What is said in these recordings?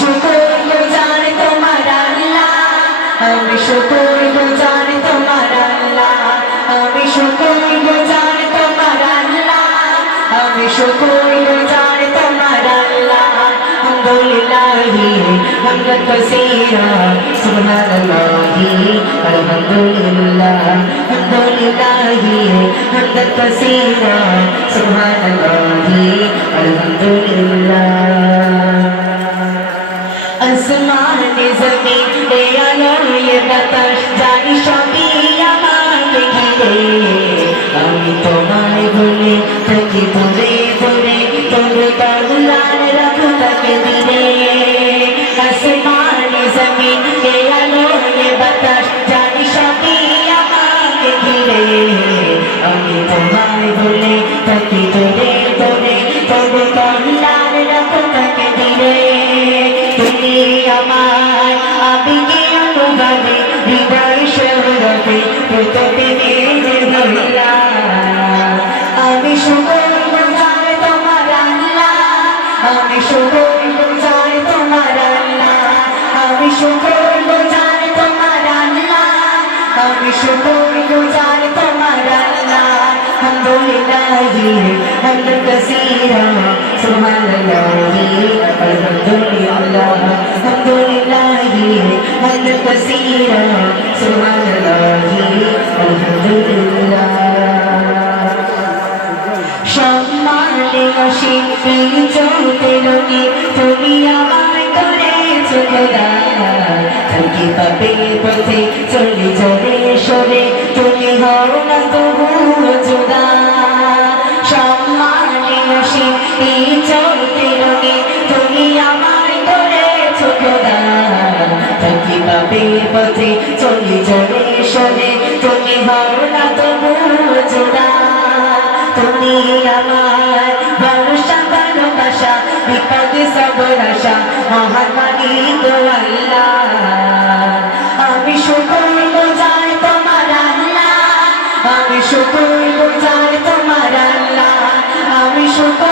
শুকর গুজার তোমার আল্লাহ আমি শুকর গুজার তোমার আল্লাহ আমি শুকর গুজার তোমার আল্লাহ আমি শুকর গুজার তোমার আল্লাহ আলহামদুলিল্লাহ হামদান কাসীরা সুবহানাল্লাহ আলহামদুলিল্লাহ আলহামদুলিল্লাহ হামদান কাসীরা সুবহানাল্লাহ আলহামদুলিল্লাহ আসমান জমিন এ বাতাস, জানি সবই আমাকে ঘিরে আমি তোমায় ভুলে থাকি দূরে দূরে তবু তাগুলার রাখো তাকে দিলে। আসমান জমিন এ বাতাস, জানি সবই আমাকে ঘিরে আমি তোমায় ভুলে থাকি দূরে আমার আবেগে অনুভবে হৃদয় সৌরভে প্রতিদিনের হইলা আমি শুকর গুজার তোমার আল্লাহ আমি শুকর গুজার তোমার আল্লাহ আমি শুকর গুজার তোমার আল্লাহ আমি শুকর গুজার তোমার আল্লাহ আলহামদুলিল্লাহ হামদান কাসীরা, সুবহানাল্লাহ, আলহামদুলিল্লাহ حمدا كثيرا سبحان الله الحمد لله সম্মান দিবসে তুমি চলতে লোকে তুমি আমার করেছ খোদা থাকি পাবে পথে চলে চলে সরে তুমি হও না তবু জোদা সম্মান দিবসে এই চল পাবে পথে চলে চলে সরে তুমি হও না তবু তুমি আমার ভরসা, ভালোবাসা, বিপদে সবর আশা মহান মালিক আল্লাহ। আমি শুকর গুজার তোমার আল্লাহ। আমি শুকর গুজার তোমার আল্লাহ। আমি শুকর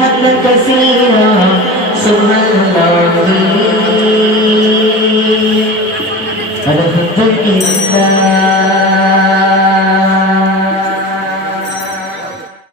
حقنا كثيرا سمع الله هذا في